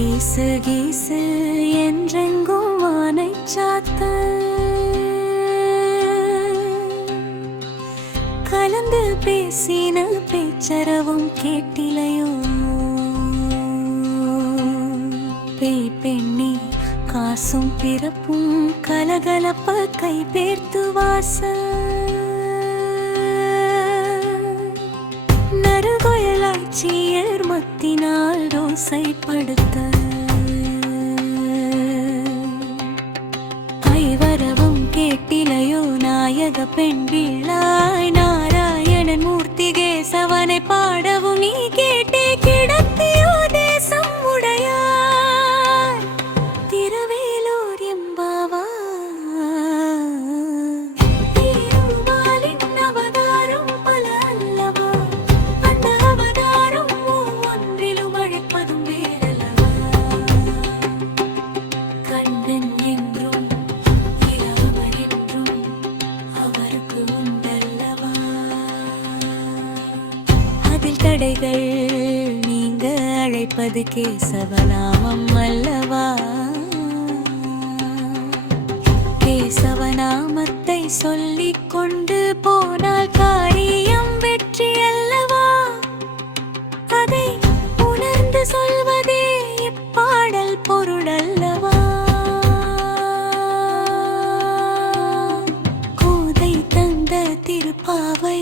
கீசு கீசு என்றெங்கும் வானை சாத்த. கலந்து பேசின பேச்சரவும் கேட்டிலையோ. பேய் பெண்ணி காசும் பிறப்பும் கலகலப்ப கை பேர்த்து வாச. நறுகொயலாட்சியர் மத்தினால் ஆசைப்படுத்த. ஐவரவும் கேட்டிலையோ நாயக பெண் பிள்ளாய் நாராயணன் மூர்த்தி கேசவனை தடைகள் நீங்க அழைப்பது கேசவநாமம் அல்லவா? கேசவநாமத்தை சொல்லிக் கொண்டு போனால் காரியம் வெற்றி அல்லவா? அதை உணர்ந்து சொல்வதே இப்பாடல் பொருளல்லவா கோதை தந்த திருப்பாவை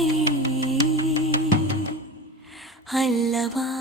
அல்லவா?